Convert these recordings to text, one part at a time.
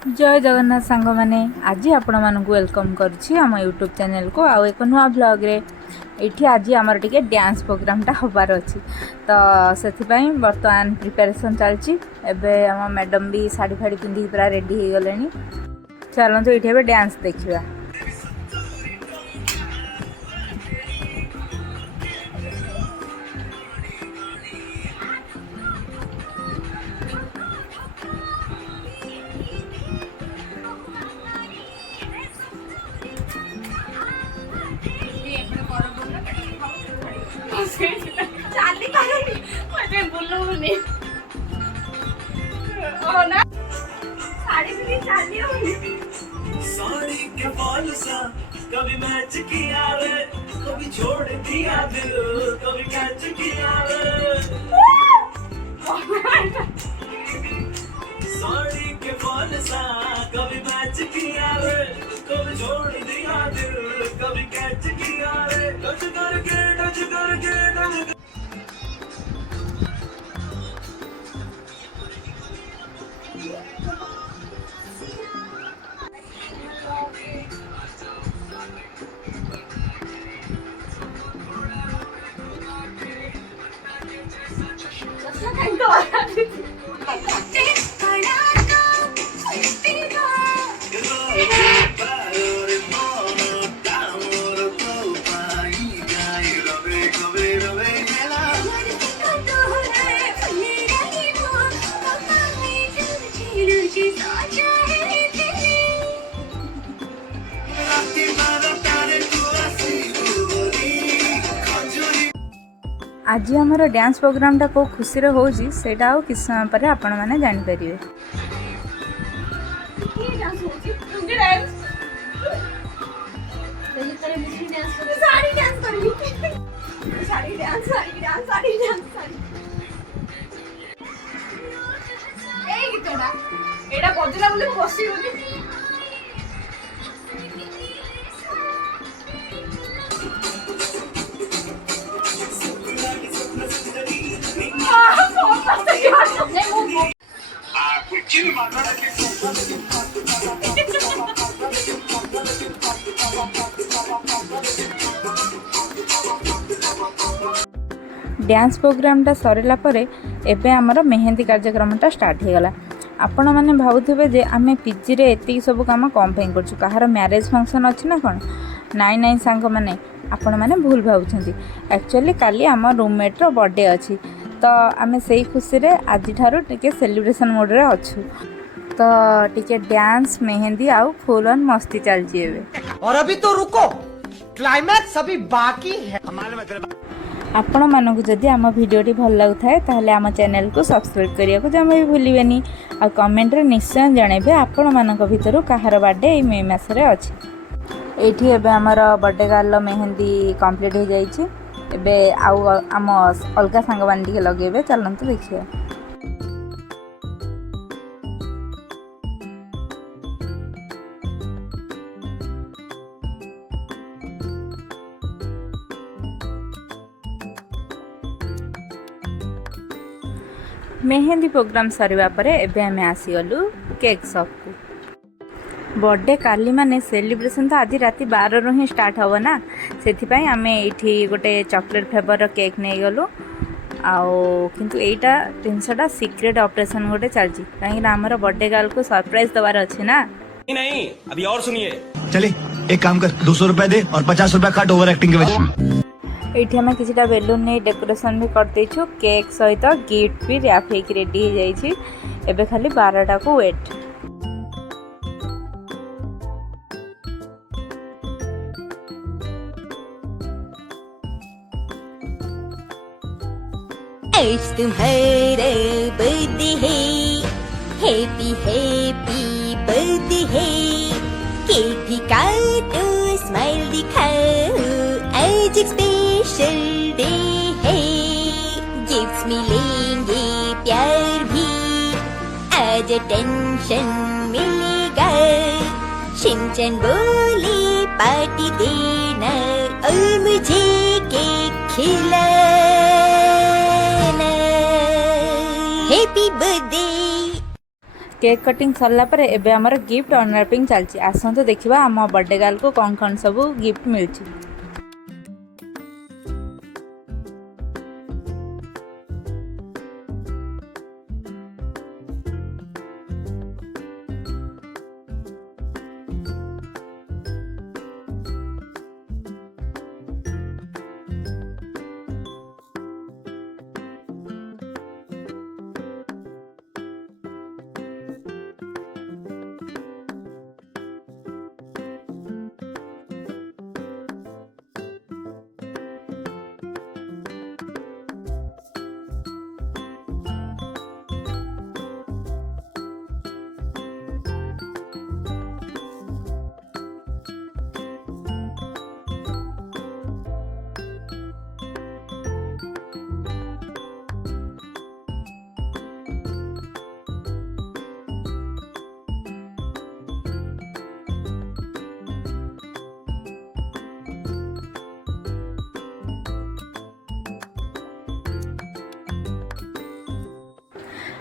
जय जगन्नाथ सांग मैंने आज आपण मानक वेलकम करुच्ची आम यूट्यूब चैनल को आउ एक नुआ ब्लॉग रे ये आज आमर टे डांस प्रोग्रामटा हबार अच्छी तो से बर्तमान प्रिपेरेसन चलती एवं आम मैडम भी शाढ़ी फाड़ी पिंधि पूरा रेडी हो गले चलते ये डांस देखा। चाली पानी मुझे बुलूनी ओ ना साड़ी भी चाली होनी साड़ी के बाल सा कभी मैच किया रे कभी छोड़ दिया दिल कभी कैच किया रे साड़ी के बाल सा कभी मैच किया रे कभी छोड़ दिया दिल कभी कैच किया रे टच करके आज आमर डांस प्रोग्रामटा कौ खुशी होची सेटा आउ किस समय पर आपण माने जानि परिबे। एटा बजला बोले बसी होनी डांस प्रोग्रामटा सरला परे एबे आमर मेहेंदी कार्यक्रमटा स्टार्ट हो गला। आपण मैंने भावुवे जे आम पीजी रे एति सब काम कम पे कर कहार मैरेज फंक्शन अच्छी ना कौन नाई नाई सांग मैंने आपण मैंने भूल भावुं एक्चुअली काली आम रूममेट रो बर्थडे अच्छी तो आम से खुशी रे आज ठारू टिके सेलिब्रेशन मोड रे अच्छू तो टिके डांस मेहेंदी आउ फुल ऑन मस्ती चलती है। और अभी तो रुको क्लाइमैक्स अभी बाकी है। आपण मानक जदि आम भिडियोटी भल लगुए ताहले आम चैनल को सब्सक्राइब करने को जमा भी भूलिबेनी आ कमेंट रे निश्चय जनइबे आपण मानक भितरु कहार बर्थडे ए मे मासरे अछि। एठी एबे हमर बर्थडे गर्ल मेहेंदी कंप्लीट हो जाइछि एबे आउ आम अलगा सांग मान टिके लगेबे चलंतु देखिए। मेहेंदी प्रोग्राम सरिवा परे एबे हमें आसीगलु केक शॉप को। बर्थडे काली माने सेलिब्रेशन तो आज राति 12 रु ही स्टार्ट हो ना से आमे एठी गोटे चॉकलेट फ्लेवर केक नहीं गलु आउ किंतु एटा जिनसटा सीक्रेट ऑपरेशन गोटे चलची कहीं हमर बर्थडे गर्ल को सरप्राइज दबार अछि ना। नहीं अभी और सुनिए चले एक काम कर 200 रुपए दे और 50 रुपए काट ओवर एक्टिंग के वजह ये आम किसी बेलून नहीं डेकोरेशन भी करदेचु केक सहित गिफ्ट भी रैप होकर रेडी हो जाइए एबे खाली 12टा को वेट। आज तुम्हारा बर्थडे है हैप्पी हैप्पी बर्थडे है केक भी काटो स्माइल दिखाओ आज एक स्पेशल डे है गिफ्ट्स मिलेंगे प्यार भी आज टेंशन मिलेगा शिनचैन बोले पार्टी देना और मुझे केक खिलाना हैप्पी बर्थडे। केक कटिंग सरला पर एबे हमर गिफ्ट अनरैपिंग चलची। आसंतो देखिबा हम बर्थडे गर्ल को कौन सब गिफ्ट मिलची।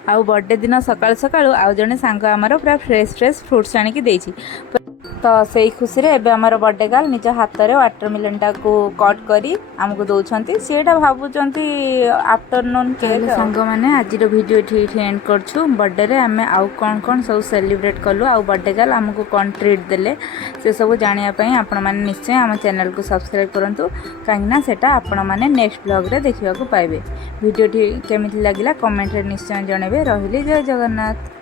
आउ बर्थडे दिन सकाल सकाल आउ जने सांग आमर पूरा फ्रेश फ्रुट्स आनिकी देछि। तो से खुशी रे एबे आमर बर्थडे गर्ल निज हाथ रे वाटरमेलन टा को कट करी हमको दउछंती। सेटा भाबुचंती आफ्टरनून केक। सांग माने आज रो वीडियो ठीक एंड करछु। बर्थडे रे हमें आउ कोन सब सेलिब्रेट कलु आउ बर्थडे गर्ल हमको कोन ट्रीट देले से सब जानिया पई आपण माने निश्चय हम चैनल को सब्सक्राइब करंतु काहिना सेटा आपण माने नेक्स्ट ब्लॉग रे देखिबाकू पाइबे। वीडियो केमिति लागिला कमेंट रे निश्चय जणेबे। रहिली जय जगन्नाथ।